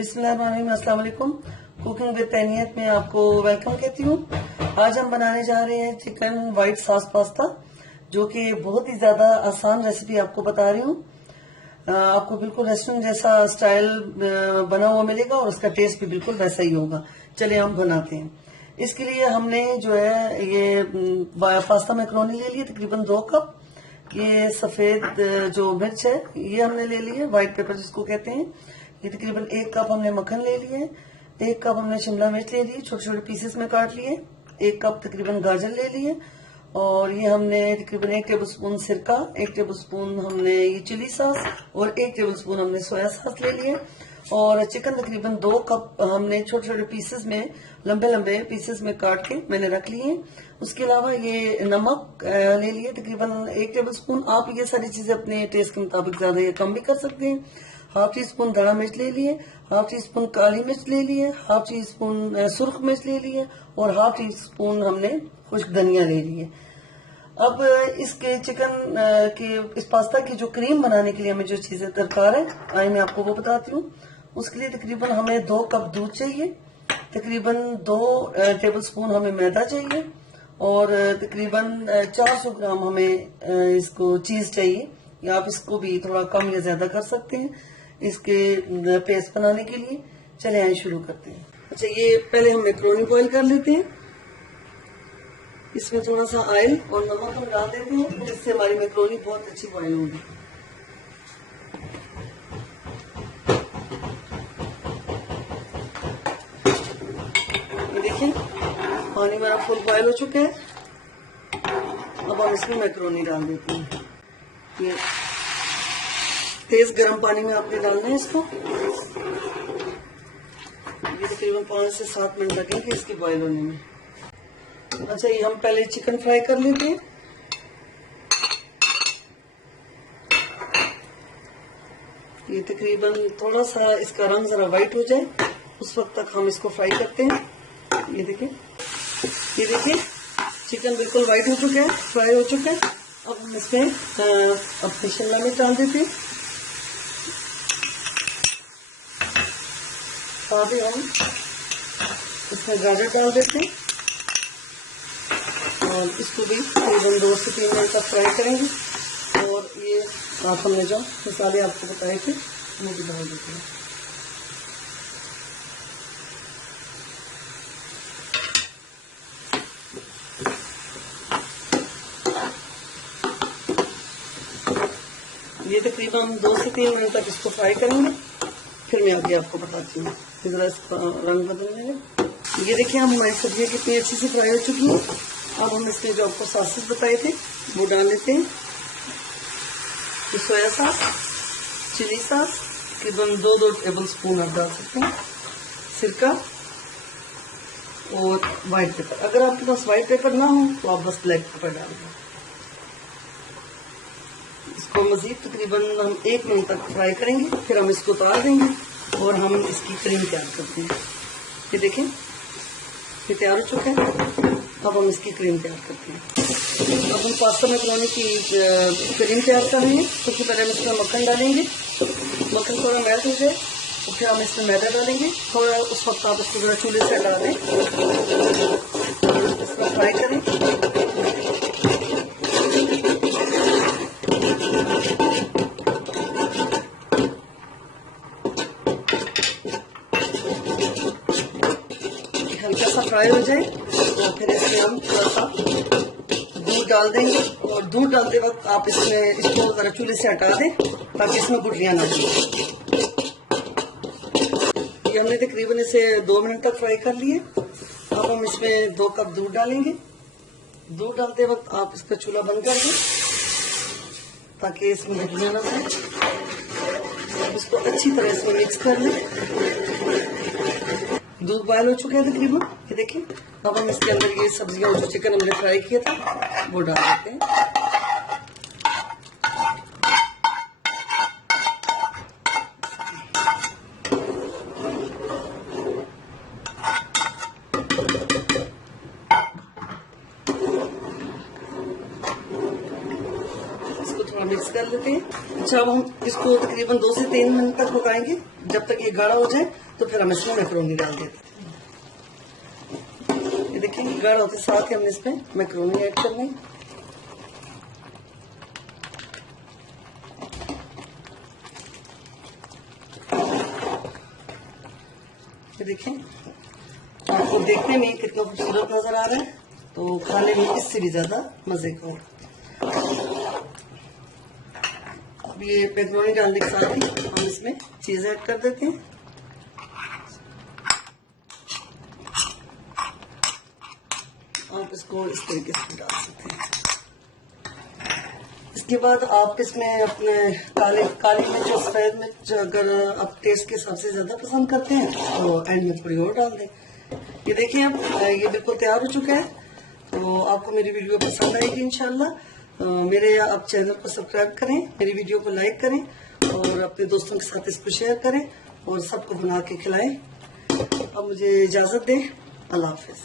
बिस्मिल्लाहिर्रहमानिर्रहीम, अस्सलाम वालेकुम। कुकिंग विद तैनियत में आपको वेलकम कहती हूँ। आज हम बनाने जा रहे हैं चिकन व्हाइट सॉस पास्ता, जो कि बहुत ही ज्यादा आसान रेसिपी आपको बता रही हूँ। आपको बिल्कुल रेस्टोरेंट जैसा स्टाइल बना हुआ मिलेगा और उसका टेस्ट भी बिल्कुल वैसा ही होगा। चलिए हम बनाते हैं। इसके लिए हमने जो है ये पास्ता मैक्रोनी ले लिया, तकरीबन 2 कप। ये सफेद जो मिर्च है ये हमने ले ली है, व्हाइट पेपर जिसको कहते हैं। ये तकरीबन 1 कप हमने मक्खन ले लिए, 1 कप हमने शिमला मिर्च ले ली, छोटे छोटे पीसेस में काट लिए, 1 कप तकरीबन गाजर ले लिए, और ये हमने तकरीबन 1 टेबल स्पून सिरका, 1 टेबल स्पून हमने ये चिली सॉस और 1 टेबल स्पून हमने सोया सॉस ले लिए। और चिकन तकरीबन 2 कप हमने छोटे छोटे पीसेस में, लंबे लंबे पीसेस में काट के मैंने रख लिए। उसके अलावा ये नमक ले लिए तकरीबन 1 टेबल स्पून। आप ये सारी चीजें अपने टेस्ट के मुताबिक ज्यादा या कम भी कर सकते हैं। हाफ टी स्पून धड़ा मिर्च ले लिए, हाफ टी स्पून काली मिर्च ले लिए, हाफ टी स्पून सुर्ख मिर्च ले लिए और हाफ टी स्पून हमने खुश्क धनिया ले लिए। अब इसके चिकन के इस पास्ता की जो क्रीम बनाने के लिए हमें जो चीजें दरकार है, आइए मैं आपको वो बताती हूँ। उसके लिए तकरीबन हमें 2 कप दूध चाहिए, तकरीबन 2 टेबल स्पून हमें मैदा चाहिए और तकरीबन 400 ग्राम हमें इसको चीज चाहिए, या आप इसको भी थोड़ा कम या ज्यादा कर सकते हैं इसके पेस्ट बनाने के लिए। चले आए शुरू करते हैं। अच्छा, ये पहले हम मैक्रोनी बॉईल कर लेते हैं। इसमें थोड़ा सा ऑयल और नमक हम डाल देते हैं, जिससे हमारी मैक्रोनी बहुत अच्छी बॉईल होगी। देखिए पानी हमारा फुल बॉईल हो चुका है। अब हम इसमें मैक्रोनी डाल देते हैं। ये तेज गर्म पानी में आपने डालना है इसको। ये तकरीबन 5 से 7 मिनट लगेंगे इसकी बॉईल होने में। अच्छा, ये हम पहले चिकन फ्राई कर लेते हैं। ये तकरीबन थोड़ा सा इसका रंग जरा वाइट हो जाए उस वक्त तक हम इसको फ्राई करते हैं। ये देखिए चिकन बिल्कुल वाइट हो चुका है, फ्राई हो चुका है। अब हम इसमें अपनी शिमला मिर्च डाल देते हैं। साथ ही हम इसमें गाजर डाल देते हैं और इसको भी तकरीबन 2 से 3 मिनट तक फ्राई करेंगे। और ये साथ हमने जो मसाले आपको बताए थे वो भी डाल देते हैं। ये तकरीबन 2 से 3 मिनट तक इसको फ्राई करेंगे, फिर मैं आगे आपको बताती हूँ। जरा इसका रंग बदलने लगे। ये देखिए हम हमारी सब्जियाँ कितनी अच्छी से फ्राई हो चुकी हैं। अब हम इसमें जो आपको सॉसेस बताए थे वो डाल लेते हैं। तो सोया सॉस, चिली सॉस तकरीबन 2 टेबल स्पून आप डाल सकते हैं, सिरका और व्हाइट पेपर। अगर आपके पास व्हाइट पेपर ना हो तो आप बस ब्लैक पेपर डाल दें। इसको मजीद तकरीबन हम 1 मिनट तक फ्राई करेंगे, फिर हम इसको उतार देंगे और हम इसकी क्रीम तैयार करते हैं। ये देखें ये तैयार हो चुका है। अब हम इसकी क्रीम तैयार करते हैं। अब हम पास्ता मैक्रोनी की क्रीम तैयार कर रहे हैं। सबसे पहले हम इसमें मक्खन डालेंगे। मक्खन थोड़ा मेल्ट हो जाए तो फिर हम इसमें मैदा डालेंगे। थोड़ा उस वक्त आप इसको जरा चूल्हे से हटा दें, इसको फ्राई करें। हल्का सा फ्राई हो जाए तो फिर इसमें हम थोड़ा सा दूध डाल देंगे। और दूध डालते वक्त आप इसको जरा चूल्हे से हटा दें ताकि इसमें गुठलियां ना हो। ये हमने तकरीबन इसे 2 मिनट तक फ्राई कर लिए। अब हम इसमें 2 कप दूध डालेंगे। दूध डालते वक्त आप इसका चूल्हा बंद कर दें ताकि इसमें गुठलियां ना हो। इसको अच्छी तरह से मिक्स कर लें। दूध बॉयल हो चुके हैं तकरीबन, ये देखिए। अब हम इसके अंदर ये सब्जियां जो चिकन हमने फ्राई किया था वो डाल देते हैं। इसको थोड़ा मिक्स कर लेते हैं। अच्छा, अब हम इसको तकरीबन 2 से 3 मिनट तक पकाएंगे। जब तक ये गाढ़ा हो जाए तो फिर हम इसमें मैक्रोनी डाल देते हैं। ये देखिए गाढ़ा होते साथ ही हमने इसमें मैक्रोनी ऐड करनी। ये देखिए आपको देखने में कितना खूबसूरत नजर आ रहा है, तो खाने में इससे भी ज्यादा मजे का होगा। अब ये मैक्रोनी डालने के साथ ही हम इसमें चीज ऐड कर देते हैं। आप इसको इस तरीके से डाल सकते हैं। इसके बाद आप इसमें अपने काली मिर्च और सफेद मिर्च अगर आप टेस्ट के हिसाब से ज्यादा पसंद करते हैं तो एंड में थोड़ी और डाल दें। ये देखिए अब ये बिल्कुल तैयार हो चुका है। तो आपको मेरी वीडियो पसंद आएगी इंशाल्लाह। मेरे आप चैनल को सब्सक्राइब करें, मेरी वीडियो को लाइक करें और अपने दोस्तों के साथ इसको शेयर करें और सबको बना के खिलाएं। अब मुझे इजाजत दें। अल्लाह हाफिज।